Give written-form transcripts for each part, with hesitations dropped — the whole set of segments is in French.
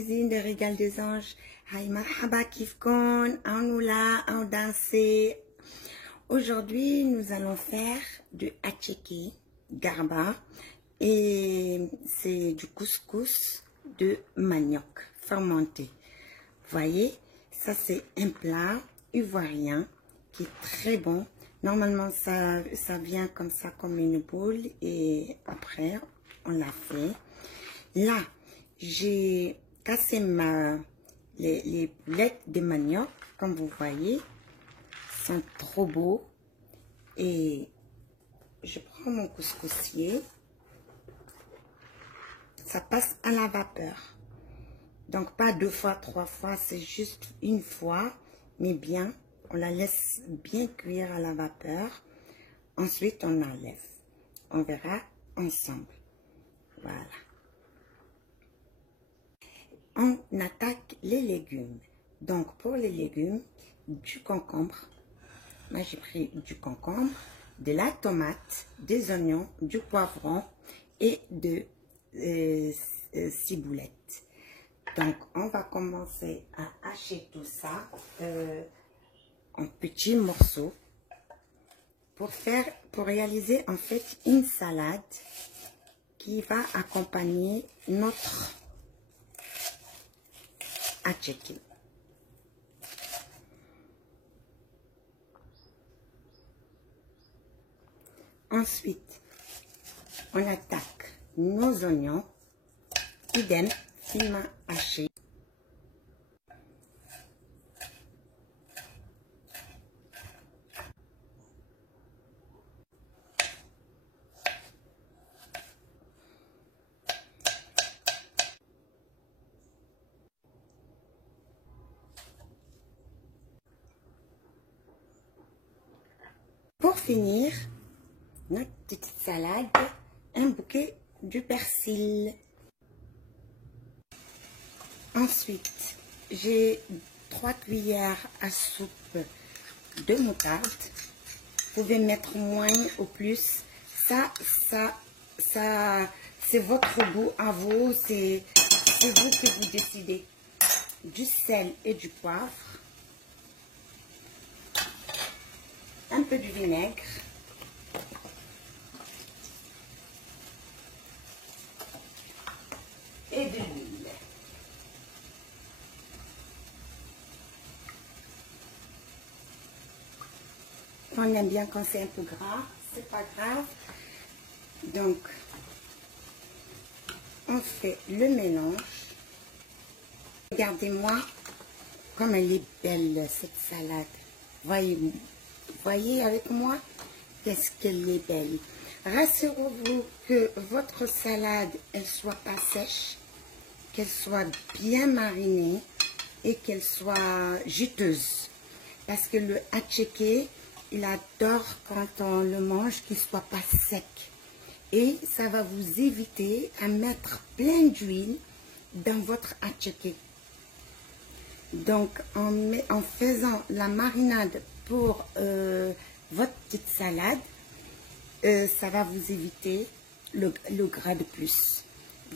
cuisine de Régal des Anges. Hi marhaba kifkon, on là, on dansé. Aujourd'hui, nous allons faire du attiéké garba et c'est du couscous de manioc fermenté. Voyez, ça c'est un plat ivoirien qui est très bon. Normalement, ça vient comme ça, comme une boule, et après, on l'a fait. Là, j'ai cassé les boulettes de manioc, comme vous voyez. Sont trop beaux. Et je prends mon couscoussier. Ça passe à la vapeur. Donc, pas 2 fois, 3 fois, c'est juste une fois, mais bien. On la laisse bien cuire à la vapeur. Ensuite, on enlève. On verra ensemble. Voilà. On attaque les légumes. Donc, pour les légumes, du concombre. Moi, j'ai pris du concombre, de la tomate, des oignons, du poivron et de ciboulette. Donc, on va commencer à hacher tout ça en petits morceaux pour réaliser en fait une salade qui va accompagner notre attiéké. Ensuite, on attaque nos oignons, idem, finement hachés. Pour finir notre petite salade, un bouquet de persil. Ensuite, j'ai 3 cuillères à soupe de moutarde. Vous pouvez mettre moins ou plus. Ça c'est votre goût à vous. C'est vous qui vous décidez. Du sel et du poivre. Un peu de vinaigre. Et de l'huile. On aime bien quand c'est un peu gras, c'est pas grave. Donc, on fait le mélange. Regardez-moi comme elle est belle cette salade. Voyez avec moi qu'est-ce qu'elle est belle. Rassurez-vous que votre salade, elle soit pas sèche, qu'elle soit bien marinée et qu'elle soit juteuse. Parce que le attiéké, il adore quand on le mange qu'il soit pas sec. Et ça va vous éviter à mettre plein d'huile dans votre attiéké. Donc, en faisant la marinade pour votre petite salade, ça va vous éviter le gras de plus.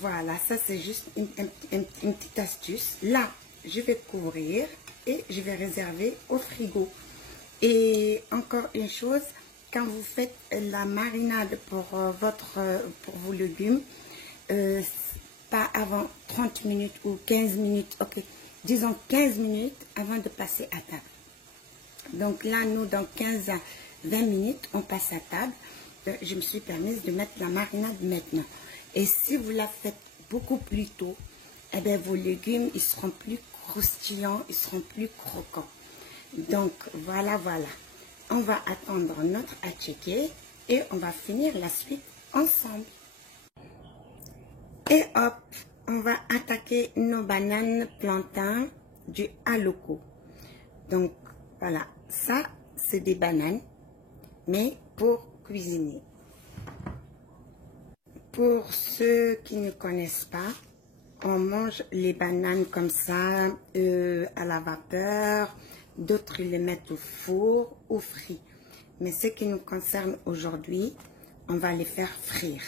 Voilà, ça c'est juste une petite astuce. Là, je vais couvrir et je vais réserver au frigo. Et encore une chose, quand vous faites la marinade pour vos légumes, pas avant 30 minutes ou 15 minutes, ok, disons 15 minutes avant de passer à table. Donc là, nous, dans 15 à 20 minutes, on passe à table. Je me suis permise de mettre la marinade maintenant. Et si vous la faites beaucoup plus tôt, eh bien, vos légumes, ils seront plus croustillants, ils seront plus croquants. Donc, voilà. On va attendre notre attiéké et on va finir la suite ensemble. Et hop, on va attaquer nos bananes plantains du Aloko. Donc, voilà, ça, c'est des bananes, mais pour cuisiner. Pour ceux qui ne connaissent pas, on mange les bananes comme ça, à la vapeur. D'autres, ils les mettent au four ou frit. Mais ce qui nous concerne aujourd'hui, on va les faire frire.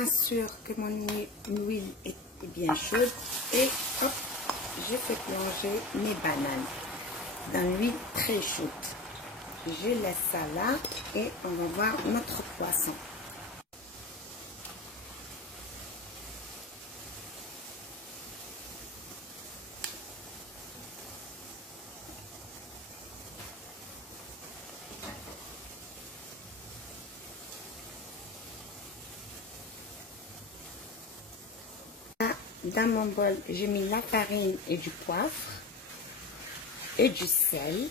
m'assure que mon huile est bien chaude et hop, je fais plonger mes bananes dans l'huile très chaude. Je laisse ça là et on va voir notre poisson. Dans mon bol, j'ai mis la farine et du poivre et du sel.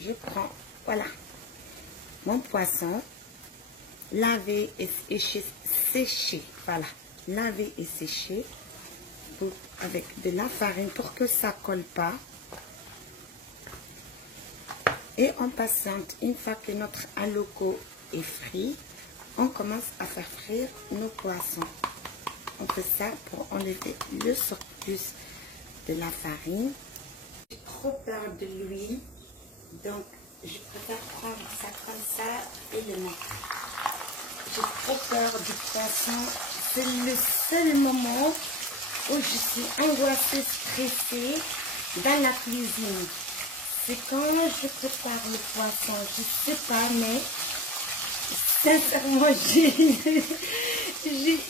Je prends, voilà, mon poisson, lavé et séché, voilà, lavé et séché avec de la farine pour que ça colle pas. Et on patiente, une fois que notre aloko est frit, on commence à faire frire nos poissons. On fait ça pour enlever le surplus de la farine. J'ai trop peur de l'huile, donc je préfère prendre ça comme ça et le mettre. J'ai trop peur du poisson. C'est le seul moment où je suis angoissée, stressée dans la cuisine. C'est quand je prépare le poisson. Je sais pas, mais sincèrement, j'ai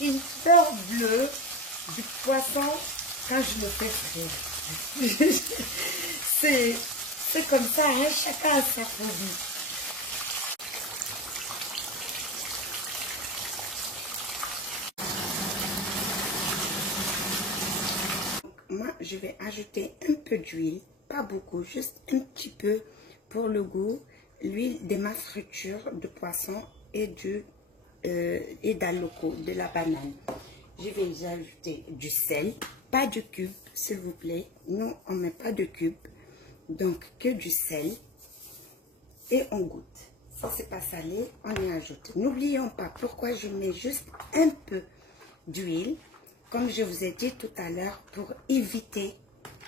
une peur bleue du poisson quand je le fais frire. C'est comme ça, hein? Chacun a sa phobie. Moi, je vais ajouter un peu d'huile, pas beaucoup, juste un petit peu pour le goût, l'huile de ma friture de poisson et d'aloko, de la banane. Je vais y ajouter du sel, pas de cube, s'il vous plaît. Nous, on ne met pas de cube, donc que du sel. Et on goûte. Si c'est pas salé, on y ajoute. N'oublions pas pourquoi je mets juste un peu d'huile, comme je vous ai dit tout à l'heure, pour éviter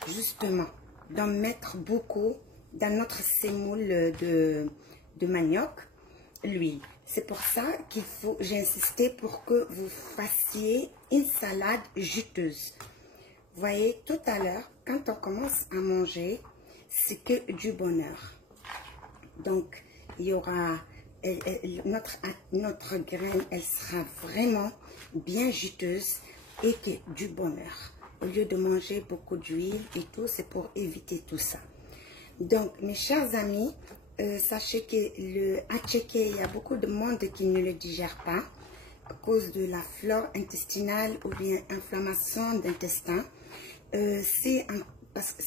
justement d'en mettre beaucoup dans notre semoule de manioc, l'huile. C'est pour ça qu'il faut, j'ai insisté pour que vous fassiez une salade juteuse. Vous voyez, tout à l'heure, quand on commence à manger, c'est que du bonheur. Donc, il y aura, notre graine, elle sera vraiment bien juteuse et que du bonheur. Au lieu de manger beaucoup d'huile et tout, c'est pour éviter tout ça. Donc, mes chers amis, sachez que le attiéké, il y a beaucoup de monde qui ne le digère pas à cause de la flore intestinale ou bien inflammation d'intestin. Parce que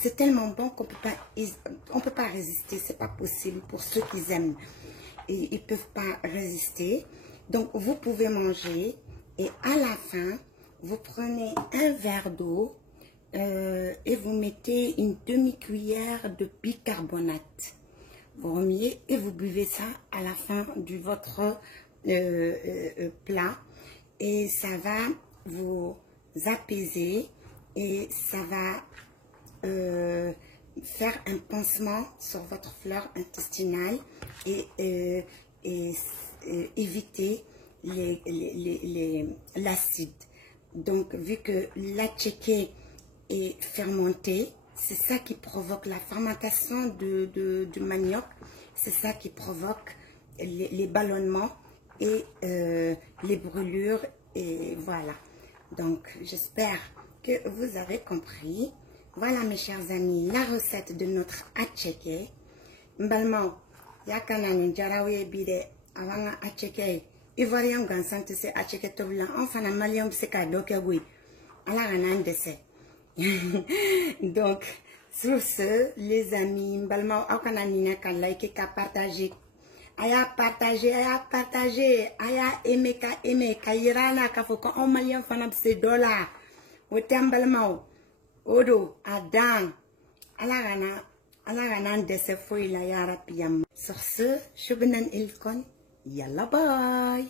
c'est tellement bon qu'on peut pas résister, c'est pas possible pour ceux qui aiment. Et ils peuvent pas résister. Donc, vous pouvez manger et à la fin, vous prenez un verre d'eau et vous mettez une demi-cuillère de bicarbonate. Vous remuez et vous buvez ça à la fin de votre plat. Et ça va vous apaiser et ça va faire un pansement sur votre flore intestinale et éviter l'acide. Donc, vu que l'attiéké est fermenté, c'est ça qui provoque la fermentation du manioc, c'est ça qui provoque les ballonnements et les brûlures, et voilà. Donc, j'espère que vous avez compris. Voilà, mes chers amis, la recette de notre attiéké. Mbalmao, yakanani jarawe bide avanga attiéké. Ivoirien gansante se attiéké tobla. Enfin, la malien se ka dokegui. Ala ganan dese. Donc, sur ce, les amis, mbalmao akanani na ka like ka partager. Aya partager, aya aimer ka yirana ka foko on malien fana se dola. Otembalmao. Odo, Adam, alagana dese foi la yara piyam. Sur ce, je vous donne il con. Yalla bye.